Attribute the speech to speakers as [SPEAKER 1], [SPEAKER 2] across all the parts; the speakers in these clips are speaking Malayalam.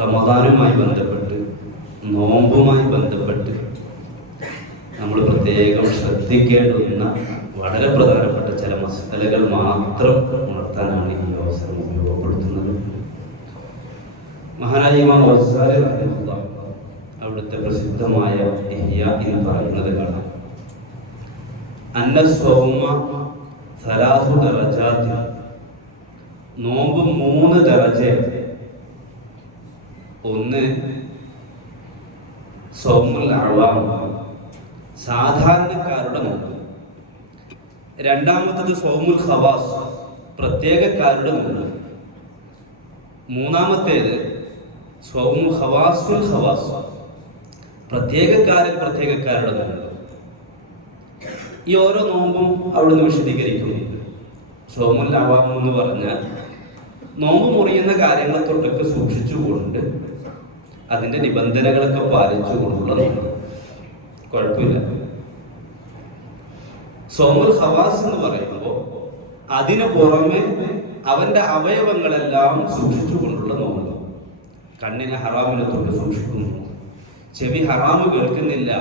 [SPEAKER 1] റമദാനുമായി ബന്ധപ്പെട്ട് നോമ്പുമായി ബന്ധപ്പെട്ട് നമ്മൾ പ്രത്യേകം ശ്രദ്ധിക്കേണ്ടുന്ന വളരെ പ്രധാനപ്പെട്ട ചില മസലകൾ മാത്രം ഉണർത്താനാണ് ഈ അവസരം ഉപയോഗപ്പെടുത്തുന്നത്. മഹാരാജിമാർ അവിടുത്തെ പ്രസിദ്ധമായ ഇഹ്യ എന്ന് പറയുന്നത് കാണാം. സൗമ സലാസു നോമ്പ് മൂന്ന് ദറജയാണ്. ഒന്ന് സൗമുൽ സാധാരണക്കാരുടെ നോമ്പ് രണ്ടാമത്തത് സൗമുൽ ഹവാസ് പ്രത്യേകക്കാരുടെ നോമ്പ് മൂന്നാമത്തേത് സൗമു ഹവാസുൽ ഹവാസ് പ്രത്യേകക്കാരൻ പ്രത്യേകക്കാരുടെ നോമ്പ് ഈ ഓരോ നോമ്പും അവിടുന്ന് വിശദീകരിക്കുന്നുണ്ട് സോമുൽ അവാം എന്ന് പറഞ്ഞാൽ നോമ്പ് മുറിയുന്ന കാര്യങ്ങളെ തൊട്ടൊക്കെ സൂക്ഷിച്ചുകൊണ്ട് അതിന്റെ നിബന്ധനകളൊക്കെ പാലിച്ചുകൊണ്ടുള്ള നോമ്പ് കുഴപ്പമില്ല. സോമുൽ ഹവാസ് എന്ന് പറയുമ്പോൾ അതിനു പുറമെ അവന്റെ അവയവങ്ങളെല്ലാം സൂക്ഷിച്ചുകൊണ്ടുള്ള നോമ്പ്. കണ്ണിനെ ഹറാമിനെ തൊട്ട് സൂക്ഷിക്കുന്നു. ചെവി ഹറാമ് കേൾക്കുന്നില്ല.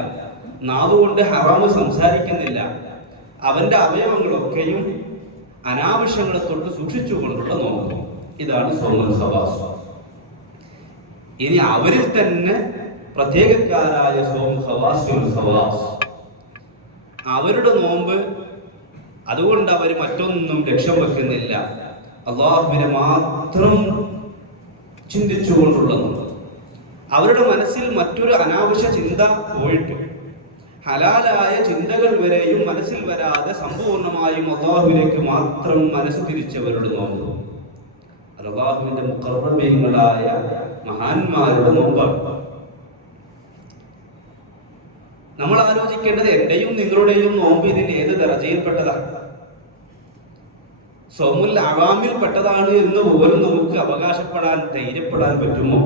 [SPEAKER 1] നാവ് കൊണ്ട് ഹറാമ് സംസാരിക്കുന്നില്ല. അവന്റെ അവയവങ്ങളൊക്കെയും അനാവശ്യങ്ങളെ തൊട്ട് സൂക്ഷിച്ചുകൊണ്ടുള്ള നോമ്പ്. ഇതാണ് സോമൻ സബാസ് ഇനി അവരിൽ തന്നെ പ്രത്യേകക്കാരായ സോം സവാസ് ഹവാസ് അവരുടെ നോമ്പ് അതുകൊണ്ട് അവർ മറ്റൊന്നും ലക്ഷ്യം വെക്കുന്നില്ല. അള്ളാഹുവിനെ മാത്രം ചിന്തിച്ചുകൊണ്ടുള്ള നോമ്പ്. അവരുടെ മനസ്സിൽ മറ്റൊരു അനാവശ്യ ചിന്ത പോയിട്ട് ഹലാലായ ചിന്തകൾ വരെയും മനസ്സിൽ വരാതെ സമ്പൂർണമായും അള്ളാഹുവിലേക്ക് മാത്രം മനസ്സ് തിരിച്ചവരുടെ നോമ്പ്. അള്ളാഹുവിന്റെ മുഖർബീങ്ങളായ മഹാന്മാരുടെ മുമ്പാണ്. നമ്മൾ ആലോചിക്കേണ്ടത് എന്റെയും നിങ്ങളുടെയും നോമ്പ് ഇതിൽ ഏത് ദർജയിൽപ്പെട്ടതാണ്? സോമുൽ അവാമിൽ പെട്ടതാണ് എന്ന് പോലും നമുക്ക് അവകാശപ്പെടാൻ ധൈര്യപ്പെടാൻ പറ്റുമോ?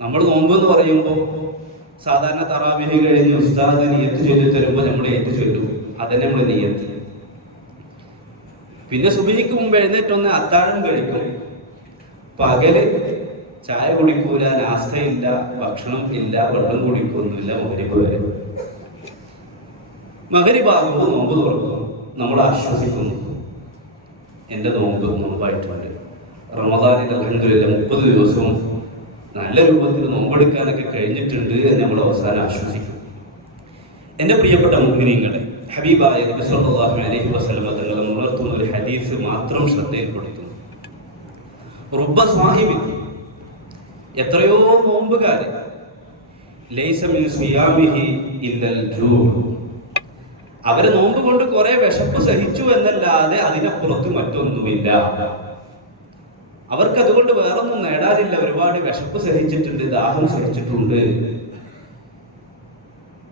[SPEAKER 1] നമ്മൾ നോമ്പ് എന്ന് പറയുമ്പോൾ സാധാരണ തറാവിഹി കഴിഞ്ഞ് ഉസ്താദ് നീയത്ത് ചൊല്ലി തരുമ്പോൾ നമ്മൾ ഏറ്റു ചൊല്ലും. അതന്നെ നമ്മൾ നീയത്ത്. പിന്നെ സുബഹിക്ക് മുമ്പ് എഴുന്നേറ്റൊന്ന് അത്താഴം കഴിക്കും. പകൽ ചായ കുടിക്കൂല നാസ്തയില്ല ഭക്ഷണം ഇല്ല വെള്ളം കുടിക്കൊന്നുമില്ല മകരിബ് വരെ. ഭാഗമോ നോമ്പ് തുറക്കും. നമ്മൾ ആശ്വസിക്കുന്നു. എന്റെ നോമ്പ് നോമ്പായിട്ടുണ്ട്. റമദാനിൽ അലഹദില്ല മുപ്പത് ദിവസവും നല്ല രൂപത്തിൽ നോമ്പെടുക്കാനൊക്കെ കഴിഞ്ഞിട്ടുണ്ട് എന്ന് നമ്മൾ അവസാനം ആശ്വസിക്കും. എന്റെ പ്രിയപ്പെട്ട മുഗ്നീങ്ങളെ ഹബീബായ നബി സല്ലല്ലാഹു അലൈഹി വസല്ലം ഉണർത്തുന്ന ഹദീസ് മാത്രം ശ്രദ്ധയിൽപ്പെടുത്തുന്നു. റുബ സാഹിബി എത്രയോ നോമ്പുകാരൻ അവരെ നോമ്പ് കൊണ്ട് കുറെ വിശപ്പ് സഹിച്ചു എന്നല്ലാതെ അതിനപ്പുറത്ത് മറ്റൊന്നുമില്ല. അവർക്ക് അതുകൊണ്ട് വേറൊന്നും നേടാനില്ല. ഒരുപാട് വിശപ്പ് സഹിച്ചിട്ടുണ്ട് ദാഹം സഹിച്ചിട്ടുണ്ട്.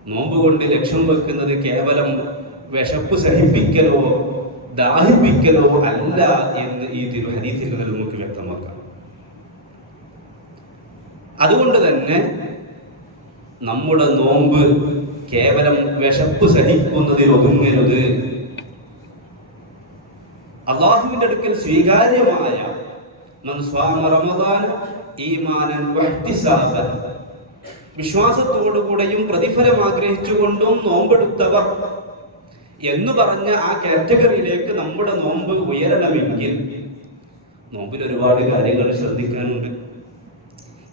[SPEAKER 1] നോമ്പ് കൊണ്ട് ലക്ഷ്യം വെക്കുന്നത് കേവലം വിശപ്പ് സഹിപ്പിക്കലോ ദാഹിപ്പിക്കലോ അല്ല എന്ന് ഈ തിരുഹരീതിൽ നിന്ന് നമുക്ക് വ്യക്തമാക്കാം. അതുകൊണ്ട് തന്നെ നമ്മുടെ നോമ്പ് കേവലം വിശപ്പ് സഹിക്കുന്നതിൽ ഒതുങ്ങരുത്. അള്ളാഹുവിന്റെ അടുക്കൽ സ്വീകാര്യമായ വിശ്വാസത്തോടുകൂടെയും പ്രതിഫലം ആഗ്രഹിച്ചുകൊണ്ടും നോമ്പെടുത്തവർ എന്ന് പറഞ്ഞ ആ കാറ്റഗറിയിലേക്ക് നമ്മുടെ നോമ്പ് ഉയരണമെങ്കിൽ നോമ്പിൽ ഒരുപാട് കാര്യങ്ങൾ ശ്രദ്ധിക്കാനുണ്ട്.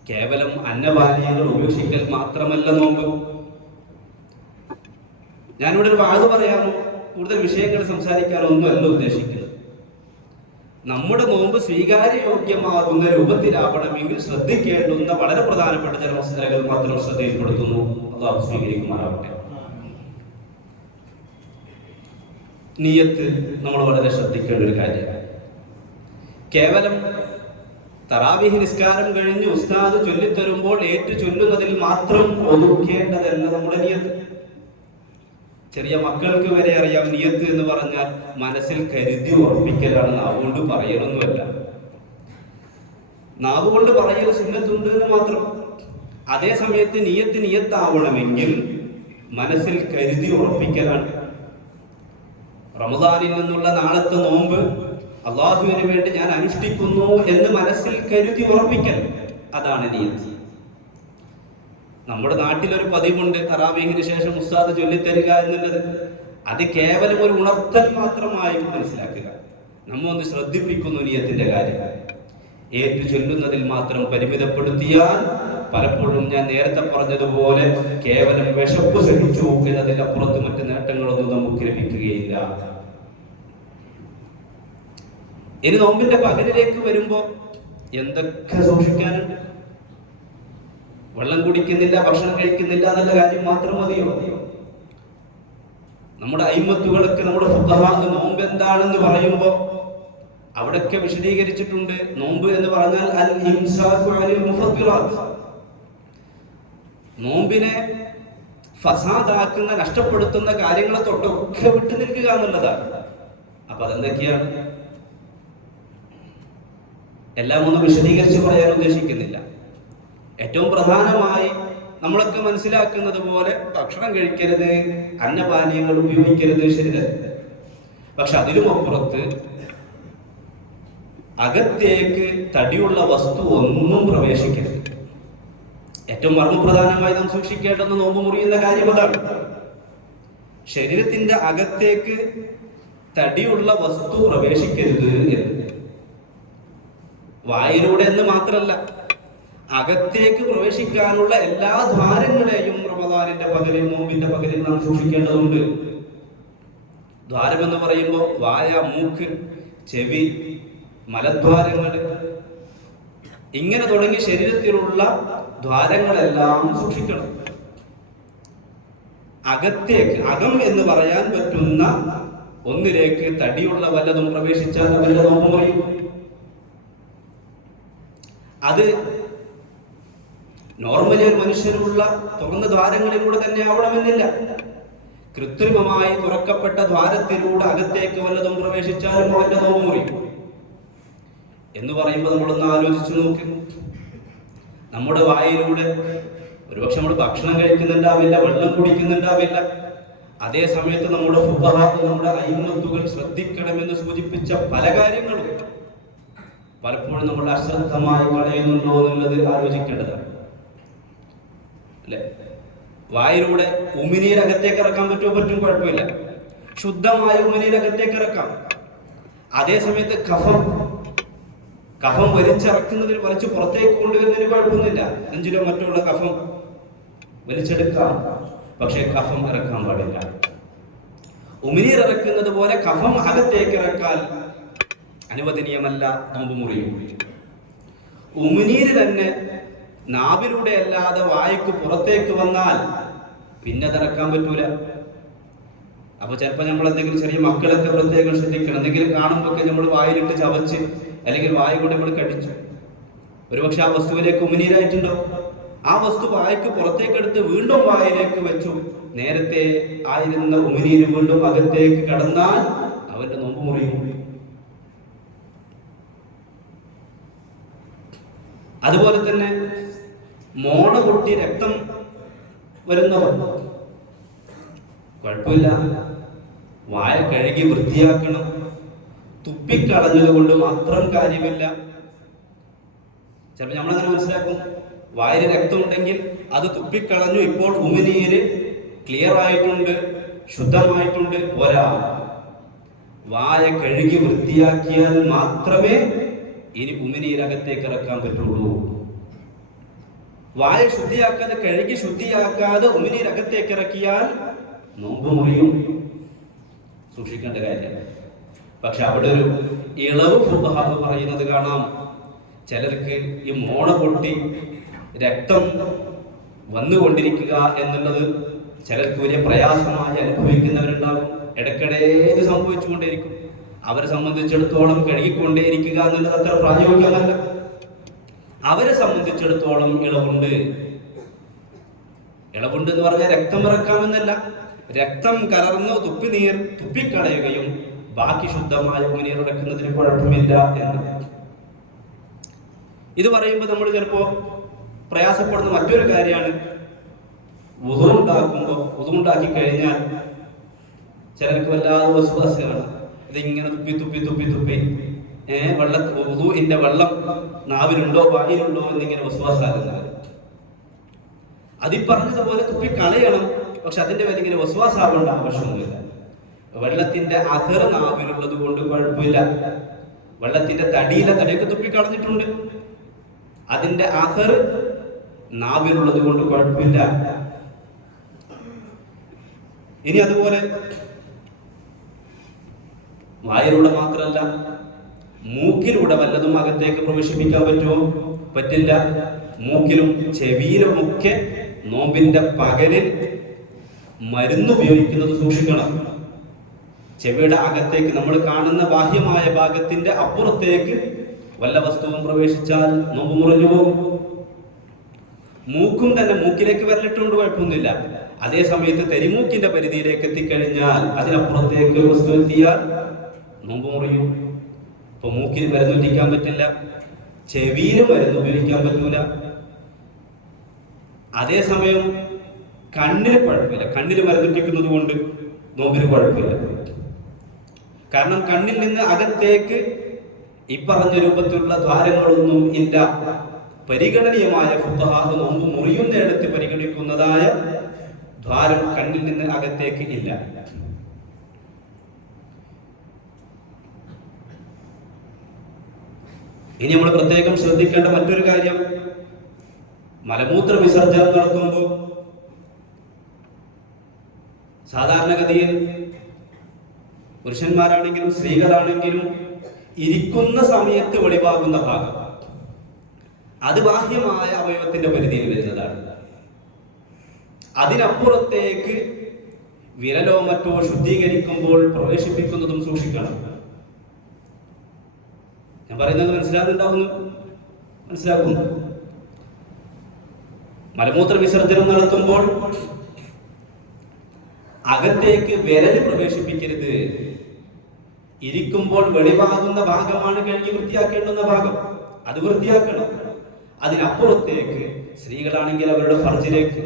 [SPEAKER 1] കേവലം അന്നപാനീയങ്ങൾ ഉപേക്ഷിക്കൽ മാത്രമല്ല നോമ്പ്. ഞാനിവിടെ ഒരു വാഴ പറയാനോ കൂടുതൽ വിഷയങ്ങൾ സംസാരിക്കാനോ ഒന്നുമല്ല ഉദ്ദേശിക്കുന്നത്. നമ്മുടെ നോമ്പ് സ്വീകാര്യയോഗ്യമാകുന്ന രൂപത്തിലാവണമെങ്കിൽ ശ്രദ്ധിക്കേണ്ടുന്ന വളരെ പ്രധാനപ്പെട്ട ചില മസ്തകൾ മാത്രം ശ്രദ്ധയിൽപ്പെടുത്തുന്നു. അള്ളാഹു സ്വീകരിക്കുമാറാവട്ടെ. നീയത്ത് നമ്മൾ വളരെ ശ്രദ്ധിക്കേണ്ട ഒരു കാര്യമാണ്. കേവലം തറാവിഹി നിസ്കാരം കഴിഞ്ഞ് ഉസ്താദ് ചൊല്ലിത്തരുമ്പോൾ ഏറ്റു ചൊല്ലുന്നതിൽ മാത്രം ഒതുക്കേണ്ടതല്ല നമ്മുടെ നിയത്ത്. ചെറിയ മക്കൾക്ക് വരെ അറിയാം നിയത്ത് എന്ന് പറഞ്ഞാൽ മനസ്സിൽ കരുതി ഉറപ്പിക്കലാണ് നാവുകൊണ്ട് പറയലൊന്നുമല്ല. നാവുകൊണ്ട് പറയൽ സുന്നത്തുണ്ട് എന്ന് മാത്രം. അതേ സമയത്ത് നിയത്ത് നിയത്താവണമെങ്കിൽ മനസ്സിൽ കരുതി ഉറപ്പിക്കലാണ്. റമദാനിൽ നിന്നുള്ള നാളത്തെ നോമ്പ് അള്ളാഹുവിന് വേണ്ടി ഞാൻ അനുഷ്ഠിക്കുന്നു എന്ന് മനസ്സിൽ കരുതി ഉറപ്പിക്കൽ അതാണ് നീയത്ത്. നമ്മുടെ നാട്ടിലൊരു പതിവുണ്ട് തറാവീഹിന് ശേഷം ഉസ്താദ് ചൊല്ലിത്തരിക എന്നുള്ളത്. അത് കേവലം ഒരു ഉണർത്തൽ മാത്രമായി മനസ്സിലാക്കുക. നമ്മ ഒന്ന് ശ്രദ്ധിപ്പിക്കുന്നു നീയത്തിന്റെ കാര്യം. ഏറ്റു ചൊല്ലുന്നതിൽ മാത്രം പരിമിതപ്പെടുത്തിയാൽ പലപ്പോഴും ഞാൻ നേരത്തെ പറഞ്ഞതുപോലെ കേവലം വിശപ്പ് സഹിച്ചു എന്നതിന്റെ അപ്പുറത്ത് മറ്റ് നേട്ടങ്ങളൊന്നും നമുക്ക് ലഭിക്കുകയില്ല. ഇനി നോമ്പിന്റെ പകലിലേക്ക് വരുമ്പോ എന്തൊക്കെ സൂക്ഷിക്കാനുണ്ട്? വെള്ളം കുടിക്കുന്നില്ല ഭക്ഷണം കഴിക്കുന്നില്ല എന്നുള്ള കാര്യം മാത്രം മതിയോ? നമ്മുടെ അയിമത്തുകളൊക്കെ നമ്മുടെ ഫുഖഹ നോമ്പ് എന്താണെന്ന് പറയുമ്പോ അവിടൊക്കെ വിശദീകരിച്ചിട്ടുണ്ട്. നോമ്പ് എന്ന് പറഞ്ഞാൽ അൽ നോമ്പിനെ ഫസാദാക്കുന്ന നഷ്ടപ്പെടുത്തുന്ന കാര്യങ്ങളെ തൊട്ടൊക്കെ വിട്ടു നിൽക്കുക എന്നുള്ളതാണ്. അപ്പൊ അതെന്തൊക്കെയാണ്? എല്ലാം ഒന്ന് വിശദീകരിച്ച് പറയാൻ ഉദ്ദേശിക്കുന്നില്ല. ഏറ്റവും പ്രധാനമായി നമ്മളൊക്കെ മനസ്സിലാക്കുന്നത് പോലെ ഭക്ഷണം കഴിക്കരുത് അന്നപാനീയങ്ങൾ ഉപയോഗിക്കരുത് ശരി പക്ഷെ അതിലും അപ്പുറത്ത് അകത്തേക്ക് തടിയുള്ള വസ്തു ഒന്നും പ്രവേശിക്കരുത്. ഏറ്റവും മർമ്മപ്രധാനമായി നാം സൂക്ഷിക്കേണ്ടെന്ന് നോമ്പ് മുറിയുന്ന കാര്യം അതാണ്. ശരീരത്തിന്റെ അകത്തേക്ക് തടിയുള്ള വസ്തു പ്രവേശിക്കരുത് എന്ന്. വായിലൂടെ എന്ന് മാത്രമല്ല അകത്തേക്ക് പ്രവേശിക്കാനുള്ള എല്ലാ ദ്വാരങ്ങളെയും റമദാനിന്റെ പകലിൽ നോമ്പിന്റെ പകലിൽ നാം സൂക്ഷിക്കേണ്ടതുണ്ട്. ദ്വാരം എന്ന് പറയുമ്പോൾ വായ മൂക്ക് ചെവി മലദ്വാരങ്ങൾ ഇങ്ങനെ തുടങ്ങി ശരീരത്തിലുള്ള ദ്വാരങ്ങളെല്ലാം സൂക്ഷിക്കണം. അകത്തേക്ക് അകം എന്ന് പറയാൻ പറ്റുന്ന ഒന്നിലേക്ക് തടിയുള്ള വല്ലതും പ്രവേശിച്ചാൽ അവരുടെ നോമ്പ് പറയും. അത് നോർമലി ഒരു മനുഷ്യനുള്ള തുറന്ന ദ്വാരങ്ങളിലൂടെ തന്നെ ആവണമെന്നില്ല. കൃത്രിമമായി തുറക്കപ്പെട്ട ദ്വാരത്തിലൂടെ അകത്തേക്ക് വല്ലതും പ്രവേശിച്ചാലും അവന്റെ നോമ്പ് മുറിയും എന്ന് പറയുമ്പോൾ നമ്മളൊന്ന് ആലോചിച്ചു നോക്കി. നമ്മുടെ വായിലൂടെ ഒരുപക്ഷെ നമ്മൾ ഭക്ഷണം കഴിക്കുന്നുണ്ടാവില്ല വെള്ളം കുടിക്കുന്നുണ്ടാവില്ല. അതേ സമയത്ത് നമ്മുടെ ഫുബഹാത്ത് നമ്മുടെ അയിമത്തുകൾ ശ്രദ്ധിക്കണമെന്ന് സൂചിപ്പിച്ച പല കാര്യങ്ങളും പലപ്പോഴും നമ്മൾ അശ്രദ്ധമായി കളയുന്നുണ്ടോ എന്നുള്ളത് ആലോചിക്കേണ്ടതാണ്. അല്ലെ? വായിലൂടെ ഉമിനീരകത്തേക്ക് ഇറക്കാൻ പറ്റുമോ? പറ്റും കുഴപ്പമില്ല. ശുദ്ധമായ ഉമിനീരകത്തേക്ക് ഇറക്കാം. അതേ സമയത്ത് കഫം കഫം വലിച്ചിറക്കുന്നതിന് വലിച്ചു പുറത്തേക്ക് കൊണ്ടുവരുന്നതിന് കുഴപ്പമൊന്നുമില്ല. നെഞ്ചിലോ മറ്റുള്ള കഫം വലിച്ചെടുക്കാം. പക്ഷേ കഫം ഇറക്കാൻ പാടില്ല. ഉമിനീർ ഇറക്കുന്നത് പോലെ കഫം അകത്തേക്ക് ഇറക്കാൻ അനുവദനീയമല്ല നോമ്പ് മുറിയും. ഉമിനീര് തന്നെ നാവിലൂടെ അല്ലാതെ വായ്ക്ക് പുറത്തേക്ക് വന്നാൽ പിന്നെ തിറക്കാൻ പറ്റൂല. അപ്പൊ ചിലപ്പോൾ നമ്മൾ എന്തെങ്കിലും ചെറിയ മക്കളൊക്കെ പ്രത്യേകം ശ്രദ്ധിക്കണം. എന്തെങ്കിലും കാണുമ്പോൾ നമ്മൾ വായിലിട്ട് ചവച്ച് അല്ലെങ്കിൽ വായു കൊണ്ട് നമ്മൾ കടിച്ചു. ഒരുപക്ഷെ ആ വസ്തുവിലേക്ക് ഉമിനീരായിട്ടുണ്ടോ? ആ വസ്തു വായ്ക്ക് പുറത്തേക്കെടുത്ത് വീണ്ടും വായിലേക്ക് വെച്ചു. നേരത്തെ ആയിരുന്ന ഉമിനീര് വീണ്ടും അകത്തേക്ക് കടന്നാൽ അവന്റെ നോമ്പ് മുറിയും. അതുപോലെ തന്നെ മോണ പൊട്ടി രക്തം വരുന്നവർ. കുഴപ്പമില്ല. വായ കഴുകി വൃത്തിയാക്കണം. തുപ്പിക്കളഞ്ഞത് കൊണ്ട് മാത്രം കാര്യമില്ല. ചിലപ്പോൾ നമ്മളങ്ങനെ മനസ്സിലാക്കും. വായിൽ രക്തമുണ്ടെങ്കിൽ അത് തുപ്പിക്കളഞ്ഞു ഇപ്പോൾ ഉമിനീര് ക്ലിയർ ആയിട്ടുണ്ട് ശുദ്ധമായിട്ടുണ്ട് പോരാ. വായ കഴുകി വൃത്തിയാക്കിയാൽ മാത്രമേ ഇനി ഉമിനീരകത്തേക്ക് ഇറക്കാൻ പറ്റുള്ളൂ. വായ ശുദ്ധിയാക്കാതെ കഴുകി ശുദ്ധിയാക്കാതെ ഉമിനീരകത്തേക്ക് ഇറക്കിയാൽ നോമ്പ് മുറിയും. സൂക്ഷിക്കേണ്ട കാര്യം. പക്ഷെ അവിടെ ഒരു ഇളവ് ഫുഹാബ് പറയുന്നത് കാണാം. ചിലർക്ക് ഈ മോണ പൊട്ടി രക്തം വന്നുകൊണ്ടിരിക്കുക എന്നുള്ളത് ചിലർക്ക് വലിയ പ്രയാസമായി അനുഭവിക്കുന്നവരുണ്ടാവും ഇടയ്ക്കിടെ ഇത് സംഭവിച്ചുകൊണ്ടേയിരിക്കും. അവരെ സംബന്ധിച്ചിടത്തോളം കഴുകിക്കൊണ്ടേയിരിക്കുക എന്നുള്ളത് അത്ര പ്രായോഗികമല്ല. അവരെ സംബന്ധിച്ചിടത്തോളം ഇളവുണ്ട്. ഇളവുണ്ട് എന്ന് പറഞ്ഞാൽ രക്തം ഇറക്കാമെന്നല്ല. രക്തം കലർന്ന് തുപ്പി നീർ തുപ്പിക്കളയുകയും ബാക്കി ശുദ്ധമായ ഉമിനീർ ഇറക്കുന്നതിന് കുഴപ്പമില്ല എന്ന്. ഇത് പറയുമ്പോൾ നമ്മൾ ചിലപ്പോ പ്രയാസപ്പെടുന്ന മറ്റൊരു കാര്യമാണ്. ഉതുണ്ടാക്കുമ്പോൾ ഉതുണ്ടാക്കി കഴിഞ്ഞാൽ ചിലർക്ക് വല്ലാതെ ഇത് ഇതിങ്ങനെ തുപ്പി തുപ്പി തുപ്പി തുപ്പി. ഏഹ് വെള്ള വുദൂഇന്റെ വെള്ളം നാവിലുണ്ടോ വായിലുണ്ടോ എന്നിങ്ങനെ വസുവാസാകുന്നവർ അതിൽ പറഞ്ഞതുപോലെ തുപ്പി കളയണം പക്ഷെ അതിന്റെ മേലെ ഇങ്ങനെ വസ്വാസാവേണ്ട ആവശ്യമൊന്നുമില്ല. വെള്ളത്തിന്റെ അസർ നാവിലുള്ളത് കൊണ്ട് കുഴപ്പമില്ല. വെള്ളത്തിന്റെ തടിയിലെ തടിയൊക്കെ തുപ്പി കളഞ്ഞിട്ടുണ്ട്. അതിന്റെ അസർ നാവിലുള്ളത് കൊണ്ട് കുഴപ്പമില്ല. ഇനി അതുപോലെ വായിലൂടെ മാത്രമല്ല മൂക്കിലൂടെ വല്ലതും അകത്തേക്ക് പ്രവേശിപ്പിക്കാൻ പറ്റുമോ? പറ്റില്ല. മൂക്കിലും ചെവിയിലുമൊക്കെ നോമ്പിന്റെ പകലിൽ മരുന്ന് ഉപയോഗിക്കുന്നത് സൂക്ഷിക്കണം. ചെവിയുടെ അകത്തേക്ക് നമ്മൾ കാണുന്ന ബാഹ്യമായ ഭാഗത്തിന്റെ അപ്പുറത്തേക്ക് വല്ല വസ്തുവും പ്രവേശിച്ചാൽ നോമ്പ് മുറിഞ്ഞു പോകും. മൂക്കും തന്നെ മൂക്കിലേക്ക് വരലിട്ടുകൊണ്ട് കുഴപ്പമൊന്നുമില്ല. അതേ സമയത്ത് തെരിമൂക്കിന്റെ പരിധിയിലേക്ക് എത്തിക്കഴിഞ്ഞാൽ അതിനപ്പുറത്തേക്ക് വസ്തു എത്തിയാൽ നോമ്പ് മുറിയും. ഇപ്പൊ മൂക്കിന് മരുന്നൊറ്റിക്കാൻ പറ്റില്ല ചെവിയിൽ മരുന്ന് ഉപയോഗിക്കാൻ പറ്റൂല. അതേസമയം കണ്ണിന് കുഴപ്പമില്ല. കണ്ണിൽ മരുന്നൊറ്റിക്കുന്നത് കൊണ്ട് നോമ്പിന് കുഴപ്പമില്ല. കാരണം കണ്ണിൽ നിന്ന് അകത്തേക്ക് ഈ പറഞ്ഞ രൂപത്തിലുള്ള ദ്വാരങ്ങളൊന്നും ഇല്ല. പരിഗണനീയമായ നോമ്പ് മുറിയുന്നിടത്ത് പരിഗണിക്കുന്നതായ ദ്വാരം കണ്ണിൽ നിന്ന് അകത്തേക്ക് ഇല്ല. ഇനി നമ്മൾ പ്രത്യേകം ശ്രദ്ധിക്കേണ്ട മറ്റൊരു കാര്യം. മലമൂത്ര വിസർജനം നടത്തുമ്പോൾ സാധാരണഗതിയിൽ പുരുഷന്മാരാണെങ്കിലും സ്ത്രീകളാണെങ്കിലും ഇരിക്കുന്ന സമയത്ത് വെളിവാകുന്ന ഭാഗം. അത് ബാഹ്യമായ അവയവത്തിന്റെ പരിധിയിൽ വരുന്നതാണ്. അതിനപ്പുറത്തേക്ക് വിരലോ മറ്റോ ശുദ്ധീകരിക്കുമ്പോൾ പ്രവേശിപ്പിക്കുന്നതും സൂക്ഷിക്കണം. ഞാൻ പറയുന്നത് മനസ്സിലാകുന്നുണ്ടാവുന്നു? മനസ്സിലാക്കുന്നു മലമൂത്ര വിസർജനം നടത്തുമ്പോൾ അകത്തേക്ക് വിരൽ പ്രവേശിപ്പിക്കരുത്. ഇരിക്കുമ്പോൾ വെളിവാകുന്ന ഭാഗമാണ് കഴുകി വൃത്തിയാക്കേണ്ടുന്ന ഭാഗം. അത് വൃത്തിയാക്കണം. അതിനപ്പുറത്തേക്ക് സ്ത്രീകളാണെങ്കിൽ അവരുടെ ഫർജിലേക്ക്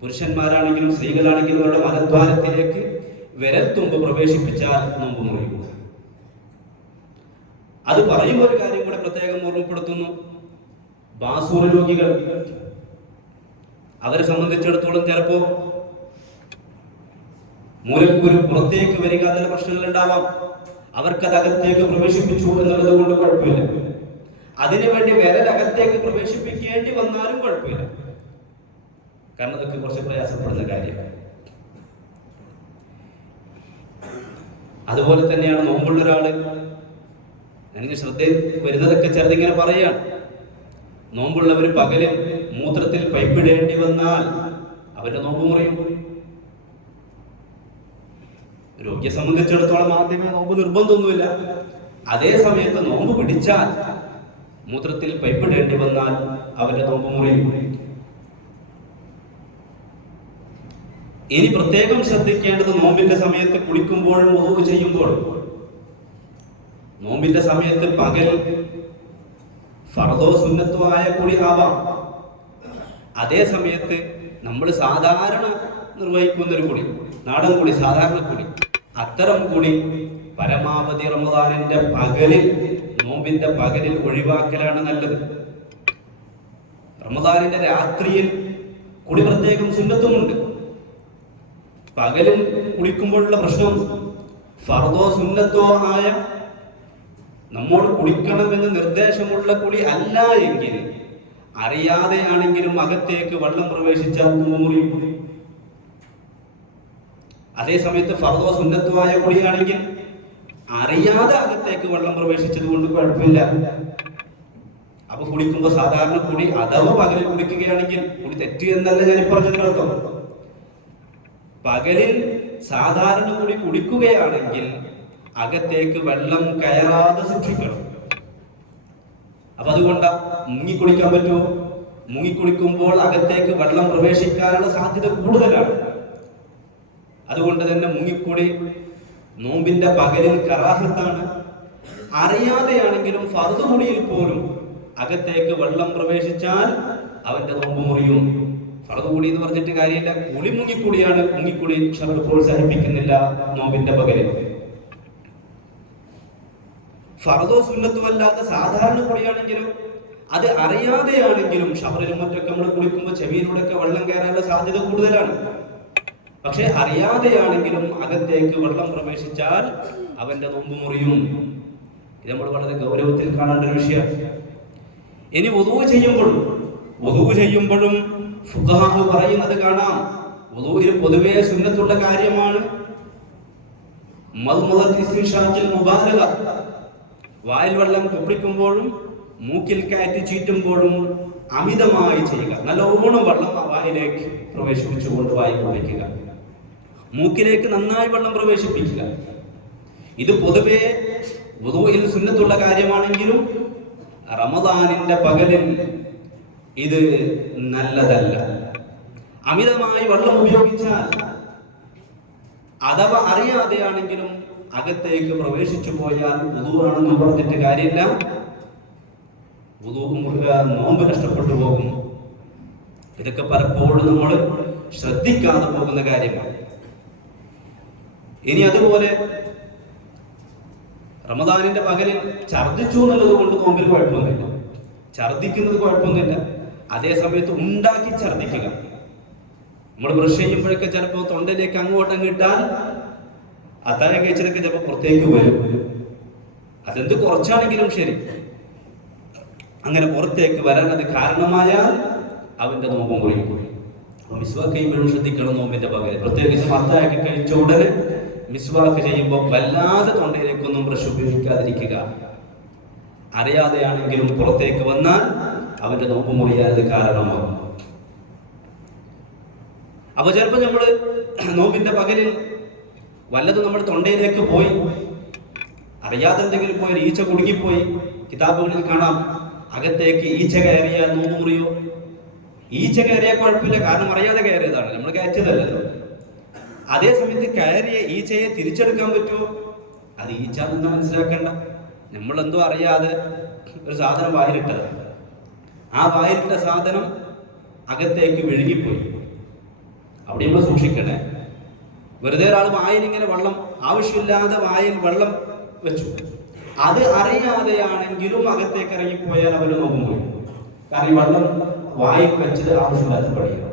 [SPEAKER 1] പുരുഷന്മാരാണെങ്കിലും സ്ത്രീകളാണെങ്കിലും അവരുടെ മലദ്വാരത്തിലേക്ക് വിരൽ തുമ്പ് പ്രവേശിപ്പിച്ചാൽ നോമ്പ് മുറിയും. അത് പറയുമ്പോൾ ഒരു കാര്യം കൂടെ പ്രത്യേകം ഓർമ്മപ്പെടുത്തുന്നു. ബാസൂർ രോഗികൾ അവരെ സംബന്ധിച്ചിടത്തോളം ചിലപ്പോ മൂലക്കുരു പുറത്തേക്ക് വരിക എന്നുള്ള പ്രശ്നങ്ങൾ ഉണ്ടാവാം. അവർക്കത് അകത്തേക്ക് പ്രവേശിപ്പിച്ചു എന്നുള്ളത് കൊണ്ട് കുഴപ്പമില്ല. അതിനുവേണ്ടി വേറെ അകത്തേക്ക് പ്രവേശിപ്പിക്കേണ്ടി വന്നാലും കുഴപ്പമില്ല. കാരണം അതൊക്കെ കുറച്ച് പ്രയാസപ്പെടുന്ന കാര്യമാണ്. അതുപോലെ തന്നെയാണ് നോമ്പുള്ള ഒരാൾ. എനിക്ക് ശ്രദ്ധയിൽ വരുന്നതൊക്കെ ചെറുതിങ്ങനെ പറയാണ് നോമ്പുള്ളവർ പകലിൽ മൂത്രത്തിൽ പൈപ്പിടേണ്ടി വന്നാൽ അവരുടെ നോമ്പ് മുറിയും. രോഗിയെ സംബന്ധിച്ചിടത്തോളം ആദ്യമേ നോമ്പ് നിർബന്ധമൊന്നുമില്ല. അതേ സമയത്ത് നോമ്പ് പിടിച്ചാൽ മൂത്രത്തിൽ പൈപ്പിടേണ്ടി വന്നാൽ അവരുടെ നോമ്പ് മുറിയും. ഇനി പ്രത്യേകം ശ്രദ്ധിക്കേണ്ടത് നോമ്പിന്റെ സമയത്ത് കുളിക്കുമ്പോഴും ഒതുവ് ചെയ്യുമ്പോഴും നോമ്പിന്റെ സമയത്ത് പകൽ ഫർദോ സുന്നത്തോ ആയ കുളി ആവാം. അതേ സമയത്ത് നമ്മൾ സാധാരണ നിർവഹിക്കുന്ന ഒരു കുളി നാടൻ കുളി സാധാരണ കുളി. അത്തരം കൂടി പരമാവധി റമദാനിന്റെ പകലിൽ നോമ്പിന്റെ പകലിൽ ഒഴിവാക്കലാണ് നല്ലത്. റമദാനിന്റെ രാത്രിയിൽ കുടി പ്രത്യേകം സുന്നത്തുമുണ്ട്. പകലിൽ കുളിക്കുമ്പോഴുള്ള പ്രശ്നം ഫർദോ സുന്നത്തോ ആയ നമ്മോട് കുളിക്കണമെന്ന് നിർദ്ദേശമുള്ള കുളി അല്ല എങ്കിൽ അറിയാതെയാണെങ്കിലും അകത്തേക്ക് വെള്ളം പ്രവേശിച്ചാൽ മുറിയും അതേ സമയത്ത് ഫർദോ സുന്നത്തുമായ കുളിയാണെങ്കിൽ അറിയാതെ അകത്തേക്ക് വെള്ളം പ്രവേശിച്ചത് കൊണ്ട് കുഴപ്പമില്ല. അപ്പൊ കുളിക്കുമ്പോൾ സാധാരണ കുളി അഥവാ പകലിൽ കുളിക്കുകയാണെങ്കിൽ കുളി തെറ്റു എന്നല്ല ഞാൻ പറഞ്ഞതിനർത്ഥം പകലിൽ സാധാരണ കുളി കുടിക്കുകയാണെങ്കിൽ അകത്തേക്ക് വെള്ളം കയറാതെ സൂക്ഷിക്കണം. അപ്പൊ അതുകൊണ്ട് മുങ്ങിക്കുളിക്കാൻ പറ്റുമോ? മുങ്ങിക്കുളിക്കുമ്പോൾ അകത്തേക്ക് വെള്ളം പ്രവേശിക്കാനുള്ള സാധ്യത കൂടുതലാണ്. അതുകൊണ്ട് തന്നെ മുങ്ങിക്കൂടി. നോമ്പിന്റെ പകലിൽ കറാഹത്താണ്. അറിയാതെയാണെങ്കിലും ഫർദുമുടിയിൽ പോലും അകത്തേക്ക് വെള്ളം പ്രവേശിച്ചാൽ അവന്റെ നോമ്പ് മുറിയും. ഫർദുമുടി എന്ന് പറഞ്ഞിട്ട് കാര്യമില്ല. കുളി മുങ്ങിക്കൂടിയാണ്. മുങ്ങിക്കൂടി ഷറർ പ്രോത്സാഹിപ്പിക്കുന്നില്ല നോമ്പിന്റെ പകലിൽ. ഫർദോ സുന്നത്തുമല്ലാത്ത സാധാരണ കുളിയാണെങ്കിലും അത് അറിയാതെയാണെങ്കിലും ഷവറിലും മറ്റൊക്കെ നമ്മൾ കുളിക്കുമ്പോൾ ചെവിയിലൂടെയൊക്കെ വെള്ളം കയറാനുള്ള സാധ്യത കൂടുതലാണ്. പക്ഷെ അറിയാതെയാണെങ്കിലും അകത്തേക്ക് വെള്ളം പ്രവേശിച്ചാൽ അവന്റെ നോമ്പ് മുറിയും. ഇത് നമ്മൾ വളരെ ഗൗരവത്തിൽ കാണേണ്ട ഒരു വിഷയം. ഇനി ഉദു ചെയ്യുമ്പോഴും ഉദു ചെയ്യുമ്പോഴും ഫുഹാഹു പറയുന്നത് കാണാം. ഉദുവിൽ പൊതുവെ സുന്നത്തുള്ള കാര്യമാണ്. വായിൽ വെള്ളം കുപ്പിക്കുമ്പോഴും മൂക്കിൽ കയറ്റി ചീറ്റുമ്പോഴും അമിതമായി ചെയ്യുക. നല്ലോണം വെള്ളം വായിലേക്ക് പ്രവേശിപ്പിച്ചുകൊണ്ട് വായി കുടിക്കുക മൂക്കിലേക്ക് നന്നായി വെള്ളം പ്രവേശിപ്പിക്കുക. ഇത് പൊതുവെ വുദൂഇൽ സുന്നത്തുള്ള കാര്യമാണെങ്കിലും റമദാനിന്റെ പകലിൽ ഇത് നല്ലതല്ല. അമിതമായി വെള്ളം ഉപയോഗിച്ചാൽ അഥവാ അറിയാതെയാണെങ്കിലും അകത്തേക്ക് പ്രവേശിച്ചു പോയാൽ വുദൂആണെന്ന് പറഞ്ഞിട്ട് കാര്യമില്ല. വുദൂ മുറുക നോമ്പ് നഷ്ടപ്പെട്ടു പോകും. ഇതൊക്കെ പലപ്പോഴും നമ്മൾ ശ്രദ്ധിക്കാതെ പോകുന്ന കാര്യമാണ്. ഇനി അതുപോലെ റമദാനിന്റെ പകലിൽ ഛർദിച്ചു എന്നുള്ളത് കൊണ്ട് നോമ്പിൽ കുഴപ്പമൊന്നുമില്ല. ഛർദിക്കുന്നത് കുഴപ്പമൊന്നുമില്ല. അതേ സമയത്ത് ഉണ്ടാക്കി ഛർദിക്കുക. നമ്മൾ ബ്രഷ് ചെയ്യുമ്പോഴൊക്കെ ചിലപ്പോൾ തൊണ്ടയിലേക്ക് അങ്ങോട്ടും കിട്ടാൻ അത്താഴം കഴിച്ചതൊക്കെ ചിലപ്പോൾ പുറത്തേക്ക് വരും. അതെന്ത് കുറച്ചാണെങ്കിലും ശരി. അങ്ങനെ പുറത്തേക്ക് വരാൻ അത് കാരണമായാൽ അവന്റെ നോമ്പും മിസ്വാക്ക് ചെയ്യുമ്പോഴും ശ്രദ്ധിക്കണം നോമ്പിന്റെ പകരം പ്രത്യേകിച്ച് മത്തായൊക്കെ കഴിച്ച ഉടനെ മിസ്വാക്ക് ചെയ്യുമ്പോൾ വല്ലാതെ തൊണ്ടയിലേക്കൊന്നും ബ്രഷ് ഉപയോഗിക്കാതിരിക്കുക. അറിയാതെയാണെങ്കിലും പുറത്തേക്ക് വന്നാൽ അവന്റെ നോമ്പ് മുറിയാനത് കാരണമാകും. അപ്പൊ ചിലപ്പോൾ നമ്മൾ നോമ്പിന്റെ പകലിൽ വല്ലതും നമ്മുടെ തൊണ്ടയിലേക്ക് പോയി അറിയാതെ എന്തെങ്കിലും പോയി ഈച്ച കുടുങ്ങിപ്പോയി കിതാബുകളിൽ കാണാം അകത്തേക്ക് ഈച്ച കയറിയാൽ നോമ്പ് മുറിയോ? ഈച്ച കയറിയാൽ കുഴപ്പമില്ല കാരണം അറിയാതെ കയറിയതാണ്. നമ്മൾ കയറ്റിയതല്ലല്ലോ. അതേ സമയത്ത് കയറിയ ഈച്ചയെ തിരിച്ചെടുക്കാൻ പറ്റുമോ? അത് ഈച്ച എന്താ മനസ്സിലാക്കണ്ട. നമ്മൾ എന്തോ അറിയാതെ ഒരു സാധനം വായിലിട്ടത്. ആ വായിലിട്ട സാധനം അകത്തേക്ക് വിഴുങ്ങിപ്പോയി. അവിടെ നമ്മൾ സൂക്ഷിക്കണേ വെറുതെ ഒരാൾ വായിൽ ഇങ്ങനെ വെള്ളം ആവശ്യമില്ലാതെ വായിൽ വെള്ളം വെച്ചു. അത് അറിയാതെയാണെങ്കിലും അകത്തേക്ക് ഇറങ്ങിപ്പോയാൽ അവന് നോക്കുമ്പോൾ കാരണം ഈ വെള്ളം വായിൽ വെച്ചത് ആവശ്യമില്ലാത്ത പണിയാണ്.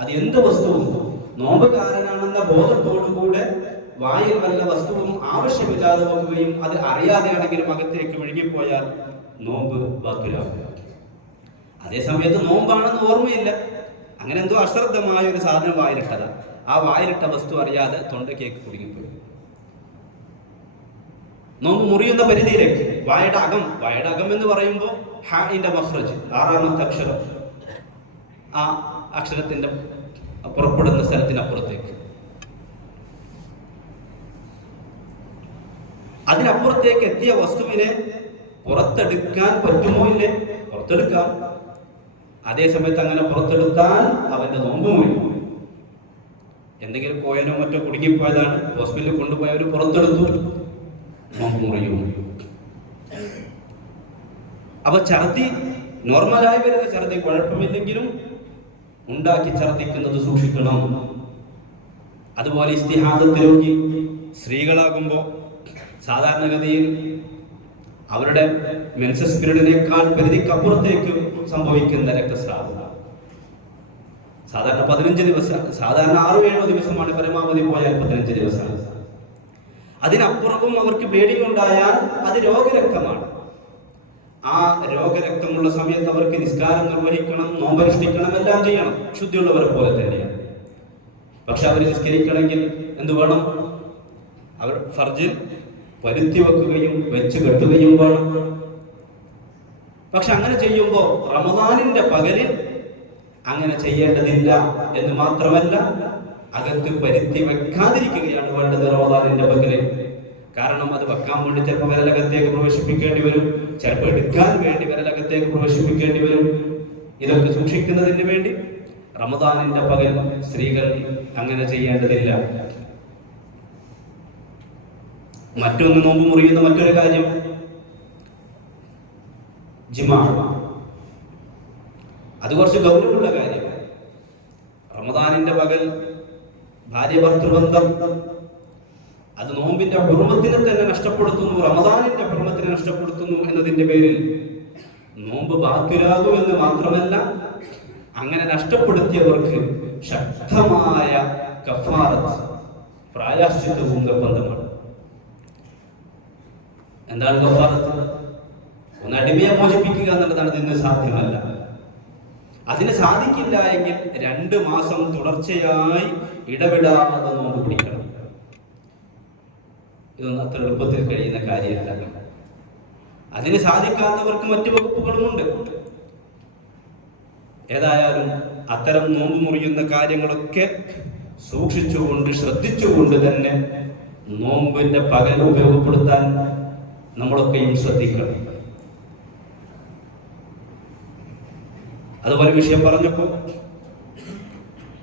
[SPEAKER 1] അത് എന്ത് വസ്തുവും നോമ്പുകാരനാണെന്ന ബോധത്തോടു കൂടെ വായിൽ വല്ല വസ്തുവും ആവശ്യമില്ലാതെ പോകുകയും അത് അറിയാതെയാണെങ്കിലും അകത്തേക്ക് വിഴുങ്ങിപ്പോയാൽ നോമ്പ് ബാക്കിലാവും അതേ സമയത്ത് നോമ്പാണെന്ന് ഓർമ്മയില്ല. അങ്ങനെ എന്തോ അശ്രദ്ധമായ ഒരു സാധനം വായിലിട്ടത്. ആ വായിലിട്ട വസ്തു അറിയാതെ തൊണ്ടക്കേക്ക് കുടുങ്ങിപ്പോയി. നോമ്പ് മുറിയുന്ന പരിധിയിലേക്ക് വായുടെ അകം വായുടെ അകം എന്ന് പറയുമ്പോൾ ഹാഇന്റെ മഹ്റജ് ആറാമത്തെ അക്ഷരം. ആ അക്ഷരത്തിന്റെ പുറപ്പെടുന്ന സ്ഥലത്തിനപ്പുറത്തേക്ക്. അതിനപ്പുറത്തേക്ക് എത്തിയ വസ്തുവിനെ പുറത്തെടുക്കാൻ പറ്റുമോ ഇല്ലേ? പുറത്തെടുക്കാം. അതേ സമയത്ത് അങ്ങനെ പുറത്തെടുത്താൽ അവന്റെ നോമ്പ് മുറിയും എന്തെങ്കിലും കോയനോ മറ്റോ കുടുങ്ങിപ്പോയതാണ്. ഹോസ്പിറ്റലിൽ കൊണ്ടുപോയവർ പുറത്തെടുത്തു. നോമ്പ് മുറിയും. അപ്പൊ ഛർദി നോർമലായി വരുന്ന ഛർദി കുഴപ്പമില്ലെങ്കിലും ഉണ്ടാക്കി ഛർദ്ദിക്കുന്നത് സൂക്ഷിക്കണം. അതുപോലെ ഇസ്തിഹാദത്ത് രോഗി സ്ത്രീകളാകുമ്പോൾ സാധാരണഗതിയിൽ അവരുടെ മെൻസസ് പീരീഡിനേക്കാൾ പരിധിക്കപ്പുറത്തേക്ക് സംഭവിക്കുന്ന രക്തസ്രാവം സാധാരണ പതിനഞ്ച് ദിവസം സാധാരണ ആറു ഏഴോ ദിവസമാണ് പരമാവധി പോയാൽ പതിനഞ്ച് ദിവസം. അതിനപ്പുറവും അവർക്ക് ബ്ലീഡിംഗ് ഉണ്ടായാൽ അത് രോഗരക്തമാണ്. ആ രോഗരക്തമുള്ള സമയത്ത് അവർക്ക് നിസ്കാരം നിർവഹിക്കണം നോമ്പനുഷ്ഠിക്കണം എല്ലാം ചെയ്യണം. ശുദ്ധിയുള്ളവരെ പോലെ തന്നെയാണ്. പക്ഷെ അവർ നിസ്കരിക്കണമെങ്കിൽ എന്ത് വേണം? അവർ ഫർജിൽ പരുത്തി വെക്കുകയും വെച്ച് കെട്ടുകയും വേണം. പക്ഷെ അങ്ങനെ ചെയ്യുമ്പോൾ റമദാനിന്റെ പകലിൽ അങ്ങനെ ചെയ്യേണ്ടതില്ല എന്ന് മാത്രമല്ല അകത്ത് പരുത്തി വെക്കാതിരിക്കുകയാണ് വേണ്ടത് റമദാനിന്റെ പകലിൽ. കാരണം അത് വെക്കാൻ വേണ്ടി ചിലപ്പോൾ വിരലകത്തേക്ക് പ്രവേശിപ്പിക്കേണ്ടി വരും. ചിലപ്പോൾ എടുക്കാൻ വേണ്ടി വിരലകത്തേക്ക് പ്രവേശിപ്പിക്കേണ്ടി വരും. ഇതൊക്കെ സൂക്ഷിക്കുന്നതിന് വേണ്ടി റമദാനിന്റെ പകൽ സ്ത്രീകൾ അങ്ങനെ ചെയ്യേണ്ടതില്ല. മറ്റൊന്ന് നോമ്പ് മുറിയുന്ന മറ്റൊരു കാര്യം ജിമാ. അത് കുറച്ച് ഗൗരവമുള്ള കാര്യം. റമദാനിന്റെ പകൽ ഭാര്യ ഭർത്തൃബന്ധം അത് നോമ്പിന്റെ ഹുർമത്തിനെ തന്നെ നഷ്ടപ്പെടുത്തുന്നു റമദാനിന്റെ ഹുർമത്തിനെ നഷ്ടപ്പെടുത്തുന്നു എന്നതിന്റെ പേരിൽ നോമ്പ് ബാധ്യരാകുമെന്ന് മാത്രമല്ല അങ്ങനെ നഷ്ടപ്പെടുത്തിയവർക്ക് ശക്തമായ കഫാറത്ത് പ്രായാശ്ചിത്വവും നിർബന്ധമാണ്. എന്താണ് കഫാറത്ത്? ഒന്ന് അടിമയെ മോചിപ്പിക്കുക എന്നുള്ളതാണ് ഇതിന് സാധ്യമല്ല. അതിന് സാധിക്കില്ല എങ്കിൽ രണ്ട് മാസം തുടർച്ചയായി ഇടപെടാതെ നോമ്പ് പിടിക്കണം. ഇതൊന്നും അത്ര എളുപ്പത്തിൽ കഴിയുന്ന കാര്യമല്ല. അതിന് സാധിക്കാത്തവർക്ക് മറ്റു വകുപ്പുകളുമുണ്ട് ഏതായാലും അത്തരം നോമ്പ് മുറിയുന്ന കാര്യങ്ങളൊക്കെ സൂക്ഷിച്ചുകൊണ്ട് ശ്രദ്ധിച്ചുകൊണ്ട് തന്നെ നോമ്പിന്റെ പകൽ ഉപയോഗപ്പെടുത്താൻ നമ്മളൊക്കെയും ശ്രദ്ധിക്കണം. അതുപോലെ വിഷയം പറഞ്ഞപ്പോൾ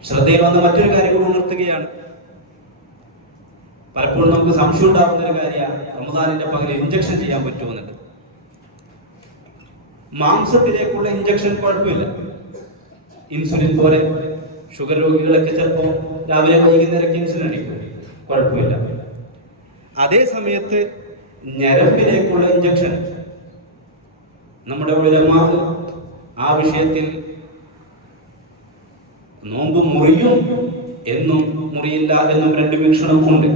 [SPEAKER 1] ശ്രദ്ധയിൽ വന്ന മറ്റൊരു കാര്യം ഉണർത്തുകയാണ്. പലപ്പോഴും നമുക്ക് സംശയം ഉണ്ടാകുന്ന ഒരു കാര്യമാണ് റമദാനിന്റെ പകൽ ഇഞ്ചക്ഷൻ ചെയ്യാൻ പറ്റുമെന്നുണ്ട് മാംസത്തിലേക്കുള്ള ഇഞ്ചക്ഷൻ കുഴപ്പമില്ല. ഇൻസുലിൻ പോലെ ഷുഗർ രോഗികളൊക്കെ ചിലപ്പോൾ രാവിലെ വൈകുന്നേരമൊക്കെ ഇൻസുലിൻ അടിക്കും. കുഴപ്പമില്ല. അതേ സമയത്ത് ഞരമ്പിലേക്കുള്ള ഇഞ്ചക്ഷൻ നമ്മുടെ ഉലമാവ് ആ വിഷയത്തിൽ നോമ്പ് മുറിയും എന്നും മുറിയില്ല എന്നും രണ്ട് വീക്ഷണവുമുണ്ട്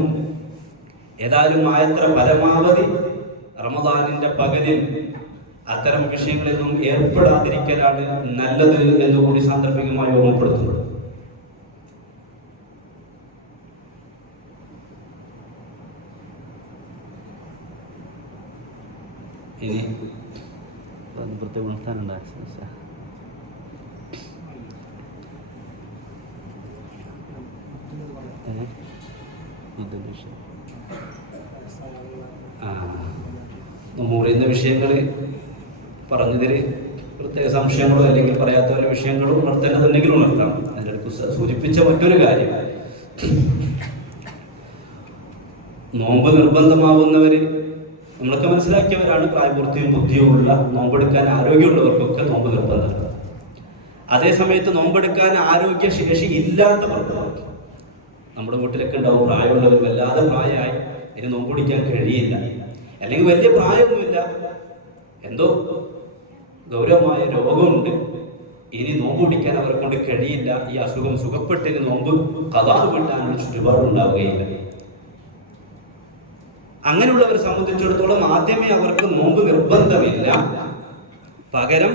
[SPEAKER 1] ഏതായാലും ആയത്ര പരമാവധി റമദാനിന്റെ പകലിൽ അത്തരം വിഷയങ്ങളിലൊന്നും ഏർപ്പെടാതിരിക്കലാണ് നല്ലത് എന്ന് കൂടി സാന്ദർഭികമായി ഓർമ്മപ്പെടുത്തുന്നു. ഇനി
[SPEAKER 2] ഇന്തോനേഷ്യ
[SPEAKER 1] പറയുന്ന വിഷയങ്ങൾ പറഞ്ഞതിൽ പ്രത്യേക സംശയങ്ങളോ അല്ലെങ്കിൽ പറയാത്ത പല വിഷയങ്ങളും ഉണർത്തേണ്ടതുണ്ടെങ്കിൽ ഉണർത്താം. അതിന്റെ അടുത്ത് സൂചിപ്പിച്ച മറ്റൊരു കാര്യം. നോമ്പ് നിർബന്ധമാവുന്നവര് നമ്മളൊക്കെ മനസ്സിലാക്കിയവരാണ് പ്രായപൂർത്തിയും ബുദ്ധിയും ഉള്ള നോമ്പെടുക്കാൻ ആരോഗ്യമുള്ളവർക്കൊക്കെ നോമ്പ് നിർബന്ധമാണ് അതേ സമയത്ത് നോമ്പെടുക്കാൻ ആരോഗ്യ ശേഷി ഇല്ലാത്തവർക്ക് നമ്മുടെ വീട്ടിലൊക്കെ ഉണ്ടാവും പ്രായമുള്ളവർ വല്ലാതെ പ്രായമായി. ഇനി നോമ്പ് പിടിക്കാൻ കഴിയില്ല. അല്ലെങ്കിൽ വലിയ പ്രായമൊന്നുമില്ല. എന്തോ ഗൗരവമായ രോഗമുണ്ട്. ഇനി നോമ്പ് പിടിക്കാൻ അവരെ കൊണ്ട് കഴിയില്ല. ഈ അസുഖം സുഖപ്പെട്ടിന് നോമ്പ് കഥാ വിട്ടാനുള്ള ചുറ്റുപാടുണ്ടാവുകയില്ല അങ്ങനെയുള്ളവരെ സംബന്ധിച്ചിടത്തോളം ആദ്യമേ അവർക്ക് നോമ്പ് നിർബന്ധമില്ല. പകരം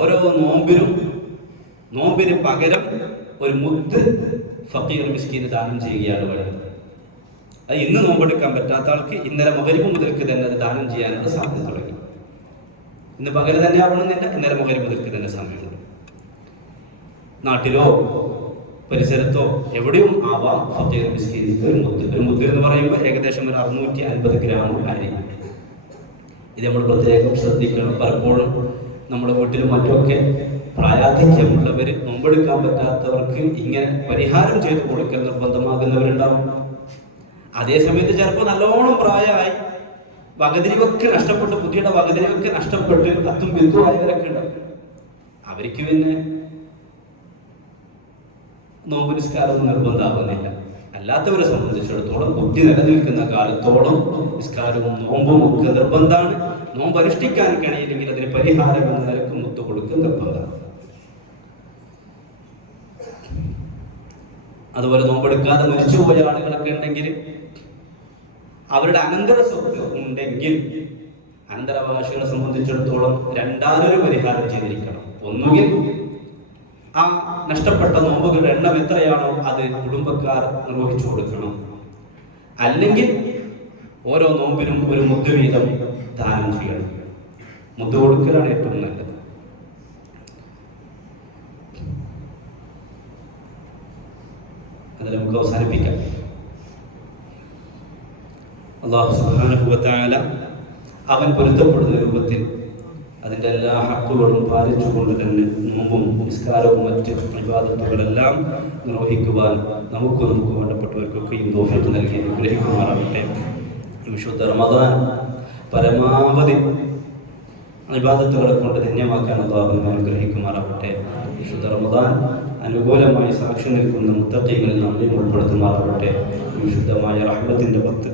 [SPEAKER 1] ഓരോ നോമ്പിനും നോമ്പിന് പകരം ഒരു മുത്ത് ഫക്കീർ മിസ്കീന് ദാനം ചെയ്യുകയാണ് വേണ്ടത്. അത് ഇന്ന് നോമ്പെടുക്കാൻ പറ്റാത്ത ആൾക്ക് ഇന്നലെ മകരിവ് മുതൽക്ക് തന്നെ അത് ദാനം ചെയ്യാനുള്ള സാധ്യത തുടങ്ങി. ഇന്ന് പകൽ തന്നെ ആവണമെന്നില്ല ഇന്നലെ മകരിവ് മുതൽക്ക് തന്നെ സമയമുണ്ട്. നാട്ടിലോ പരിസരത്തോ എവിടെയും ആവാം ഫക്കീർ മിസ്കീൻ ഒരു മുത്ത് ഒരു മുത്ത് എന്ന് പറയുമ്പോൾ ഏകദേശം ഒരു അറുന്നൂറ്റി അൻപത് ഗ്രാം അരി. ഇത് നമ്മൾ പ്രത്യേകം ശ്രദ്ധിക്കണം. പലപ്പോഴും നമ്മുടെ വീട്ടിലും മറ്റുമൊക്കെ പ്രായാധിക്യമുള്ളവർ നോമ്പെടുക്കാൻ പറ്റാത്തവർക്ക് ഇങ്ങനെ പരിഹാരം ചെയ്തു കൊടുക്കൽ നിർബന്ധമാകുന്നവരുണ്ടാവും. അതേ സമയത്ത് ചിലപ്പോൾ നല്ലോണം പ്രായമായി വകതിരിവൊക്കെ നഷ്ടപ്പെട്ട് ബുദ്ധിയുടെ വകതിരിവൊക്കെ നഷ്ടപ്പെട്ട് അത്തും ബിന്ദുവായവരൊക്കെ ഉണ്ടാവും. അവർക്ക് പിന്നെ നോമ്പ് നിർബന്ധമാകുന്നില്ല. അല്ലാത്തവരെ സംബന്ധിച്ചിടത്തോളം ബുദ്ധി നിലനിൽക്കുന്ന കാലത്തോളം നിസ്കാരവും നോമ്പും ഒക്കെ നിർബന്ധമാണ്. നോമ്പ് അനുഷ്ഠിക്കാൻ കഴിയില്ലെങ്കിൽ അതിന് പരിഹാരം എന്ന നിലയ്ക്ക് മുത്ത് കൊടുക്കുക നിർബന്ധമാണ്. അതുപോലെ നോമ്പെടുക്കാതെ മരിച്ചുപോയ ആളുകളൊക്കെ ഉണ്ടെങ്കിൽ അവരുടെ അനന്തര സ്വത്ത് ഉണ്ടെങ്കിൽ അനന്തരാവകാശികളെ സംബന്ധിച്ചിടത്തോളം രണ്ടാമതൊരു പരിഹാരം ചെയ്തിരിക്കണം. ഒന്നുകിൽ ആ നഷ്ടപ്പെട്ട നോമ്പുകളുടെ എണ്ണം എത്രയാണോ അത് കുടുംബക്കാർ നിർവഹിച്ചു കൊടുക്കണം. അല്ലെങ്കിൽ ഓരോ നോമ്പിനും ഒരു മുദ്ദ വീതം ദാനം ചെയ്യണം. മുദ്ദ കൊടുക്കലാണ് ഏറ്റവും നല്ലത്. അത് നമുക്ക് അവസാനിപ്പിക്കാം. അള്ളാഹു സുബാനുഭവത്തായാല അവൻ പൊരുത്തപ്പെടുന്ന രൂപത്തിൽ അതിന്റെ എല്ലാ ഹക്കുകളും പാലിച്ചുകൊണ്ട് തന്നെ നോമ്പും നിസ്കാരവും മറ്റ് വിവാദത്തുകളെല്ലാം നിർവഹിക്കുവാൻ നമുക്ക് നമുക്ക് വേണ്ടപ്പെട്ടവർക്കൊക്കെ ഈ തോഫിക്ക് നൽകി അനുഗ്രഹിക്കുമാറാവട്ടെ വിശുദ്ധ റമദാൻ പരമാവധി വിവാദത്തുകളെ കൊണ്ട് ധന്യമാക്കാൻ അള്ളാഹു അനുഗ്രഹിക്കുമാറാകട്ടെ. വിശുദ്ധ റമദാൻ അനുകൂലമായി സാക്ഷി നിൽക്കുന്ന മുത്തക്കൈകളിൽ നമ്മയും ഉൾപ്പെടുത്തുമാറാവട്ടെ വിശുദ്ധമായ റഹ്മത്തിന്റെ പത്ത്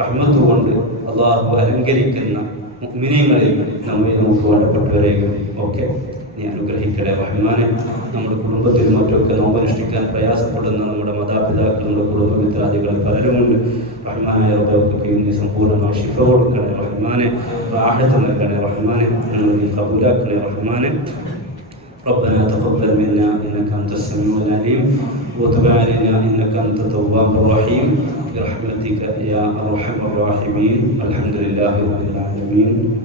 [SPEAKER 1] റഹ്മത്ത് കൊണ്ട് അള്ളാഹു അലങ്കരിക്കുന്ന മുഅ്മിനീങ്ങളിൽ നമ്മെ നമുക്ക് വേണ്ടപ്പെട്ടവരെയും ഒക്കെ നീ അനുഗ്രഹിക്കട്ടെ. റഹ്മാനെ നമ്മുടെ കുടുംബത്തിൽ മറ്റൊക്കെ നോമ്പനുഷ്ഠിക്കാൻ പ്രയാസപ്പെടുന്ന നമ്മുടെ മാതാപിതാക്കൾ നമ്മുടെ കുടുംബ മിത്രാദികൾ പലരുമുണ്ട്. റഹ്മാനായ റബ്ബൊക്കെ നീ സമ്പൂർണമായി ശിഫ കൊടുക്കണേ. റഹ്മാനെ റാഹത്ത് നൽകണേ. റഹ്മാനെ നീ കബൂലാക്കണേ. റഹ്മാനെ ربنا تقبل منا إنك أنت السميع العليم وتب علينا إنك أنت التواب الرحيم. برحمتك يا أرحم الراحمين. الحمد لله رب العالمين.